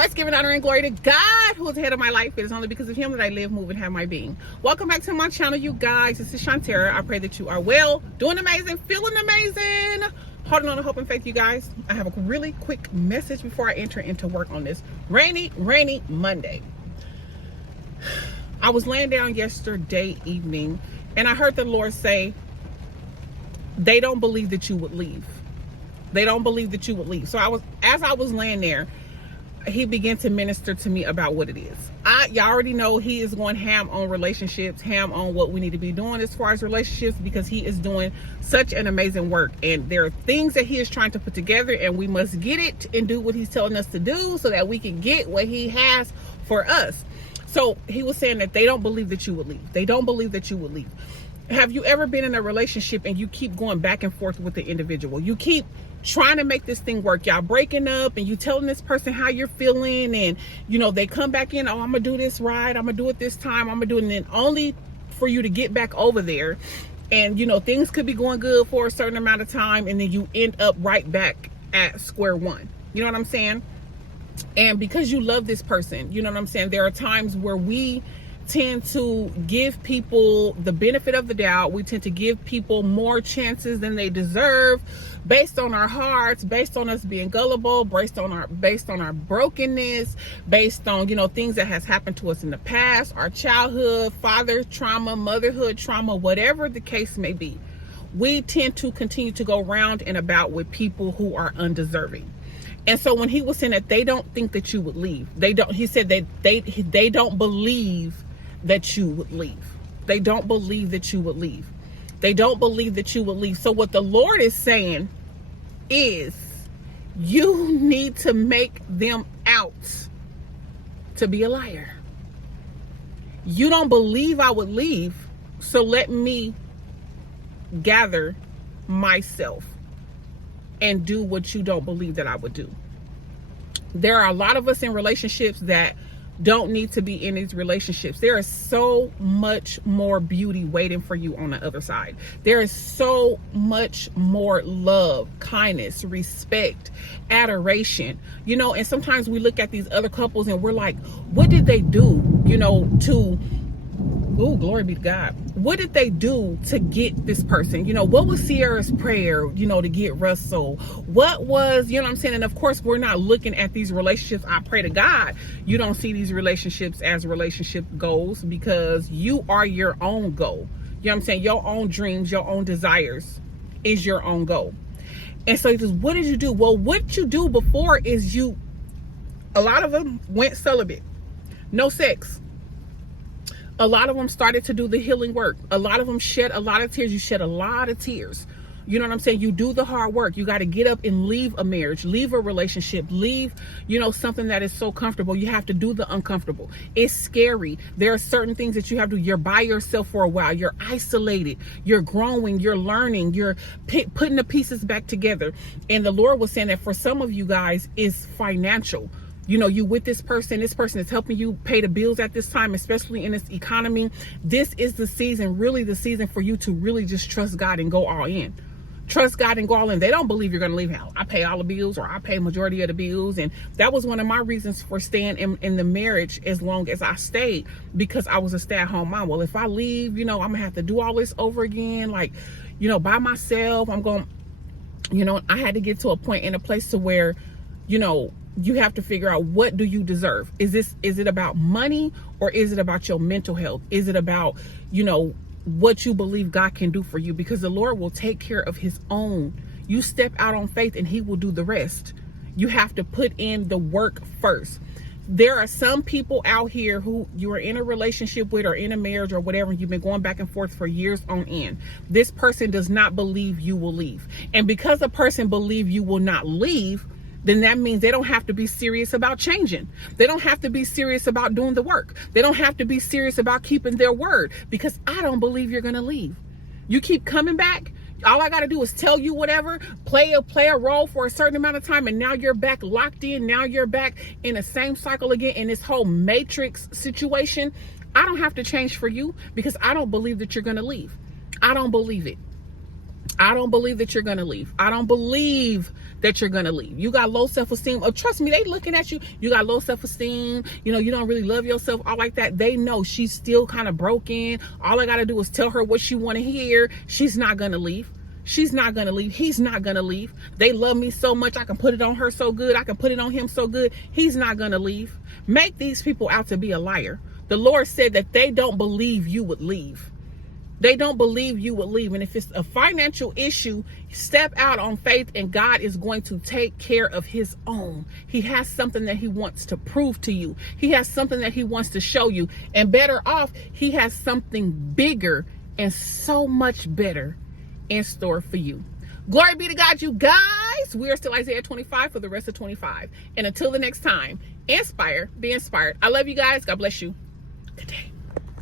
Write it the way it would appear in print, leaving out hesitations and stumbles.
First, giving honor and glory to God, who is the head of my life. It is only because of him that I live, move, and have my being. Welcome back to my channel, you guys. This is Shantara. I pray that you are well, doing amazing, feeling amazing, holding on to hope and faith, you guys. I have a really quick message before I enter into work on this rainy Monday. I was laying down yesterday evening, and I heard the Lord say, they don't believe that you would leave. They don't believe that you would leave. So as I was laying there, he began to minister to me about what it is. Y'all already know he is going ham on relationships, ham on what we need to be doing as far as relationships, because he is doing such an amazing work. And there are things that he is trying to put together, and we must get it and do what he's telling us to do so that we can get what he has for us. So he was saying that they don't believe that you would leave. They don't believe that you would leave. Have you ever been in a relationship and you keep going back and forth with the individual? You keep trying to make this thing work. Y'all breaking up and you telling this person how you're feeling, and they come back in, oh, I'm gonna do this right, I'm gonna do it this time, I'm gonna do it, and then only for you to get back over there, and things could be going good for a certain amount of time, and then you end up right back at square one. You know what I'm saying? And because you love this person, you know what I'm saying, there are times where we tend to give people the benefit of the doubt. We tend to give people more chances than they deserve, based on our hearts, based on us being gullible, based on our brokenness, based on things that has happened to us in the past, our childhood, father trauma, motherhood trauma, whatever the case may be. We tend to continue to go round and about with people who are undeserving. And so when he was saying that they don't think that you would leave, he said that they don't believe that you would leave. They don't believe that you would leave. They don't believe that you would leave. So what the Lord is saying is, you need to make them out to be a liar. You don't believe I would leave, so let me gather myself and do what you don't believe that I would do. There are a lot of us in relationships that don't need to be in these relationships. There is so much more beauty waiting for you on the other side. There is so much more love, kindness, respect, adoration, and sometimes we look at these other couples and we're like, what did they do, oh, glory be to God. What did they do to get this person? What was Sierra's prayer, to get Russell? What was, what I'm saying? And of course, we're not looking at these relationships. I pray to God you don't see these relationships as relationship goals, because you are your own goal. You know what I'm saying? Your own dreams, your own desires is your own goal. And so he says, what did you do? Well, what you do before is a lot of them went celibate, no sex. A lot of them started to do the healing work. A lot of them shed a lot of tears. You shed a lot of tears. You know what I'm saying? You do the hard work. You got to get up and leave a marriage, leave a relationship, leave, something that is so comfortable. You have to do the uncomfortable. It's scary. There are certain things that you have to do. You're by yourself for a while. You're isolated. You're growing. You're learning. You're putting the pieces back together. And the Lord was saying that for some of you guys, it's financial. You with this person is helping you pay the bills at this time, especially in this economy. This is the season, really the season for you to really just trust God and go all in. Trust God and go all in. They don't believe you're going to leave out. I pay all the bills, or I pay majority of the bills. And that was one of my reasons for staying in the marriage as long as I stayed, because I was a stay-at-home mom. Well, if I leave, I'm going to have to do all this over again, by myself. I'm going, I had to get to a point in a place to where, you have to figure out, what do you deserve? Is it about money, or is it about your mental health? Is it about, what you believe God can do for you? Because the Lord will take care of his own. You step out on faith and he will do the rest. You have to put in the work first. There are some people out here who you are in a relationship with, or in a marriage, or whatever. You've been going back and forth for years on end. This person does not believe you will leave. And because a person believes you will not leave, then that means they don't have to be serious about changing. They don't have to be serious about doing the work. They don't have to be serious about keeping their word, because I don't believe you're going to leave. You keep coming back. All I got to do is tell you whatever, play a role for a certain amount of time, and now you're back locked in. Now you're back in the same cycle again, in this whole matrix situation. I don't have to change for you, because I don't believe that you're going to leave. I don't believe it. I don't believe that you're going to leave. I don't believe that you're going to leave. You got low self-esteem. Oh, trust me, they looking at you. You got low self-esteem. You know, you don't really love yourself, all like that. They know she's still kind of broken. All I got to do is tell her what she want to hear. She's not going to leave. She's not going to leave. He's not going to leave. They love me so much. I can put it on her so good. I can put it on him so good. He's not going to leave. Make these people out to be a liar. The Lord said that they don't believe you would leave. They don't believe you will leave. And if it's a financial issue, step out on faith and God is going to take care of his own. He has something that he wants to prove to you. He has something that he wants to show you. And better off, he has something bigger and so much better in store for you. Glory be to God, you guys. We are still Isaiah 25 for the rest of 25. And until the next time, inspire, be inspired. I love you guys. God bless you. Good day.